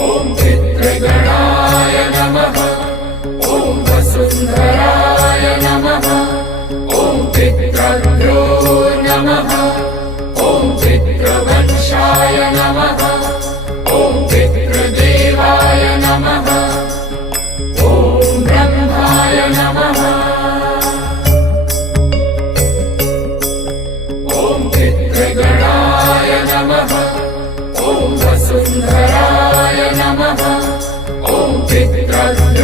ॐ पितृगणाय नमः। ॐ वसुन्धराय नमः। ॐ पितृभ्यो नमः। ॐ पितृवंशाय नमः। ॐ पितृदेवाय नमः। ॐ ब्रह्माय नमः। ॐ पितृगणाय नमः। ॐ वसुन्धराय नमः। ॐ पितृभ्यो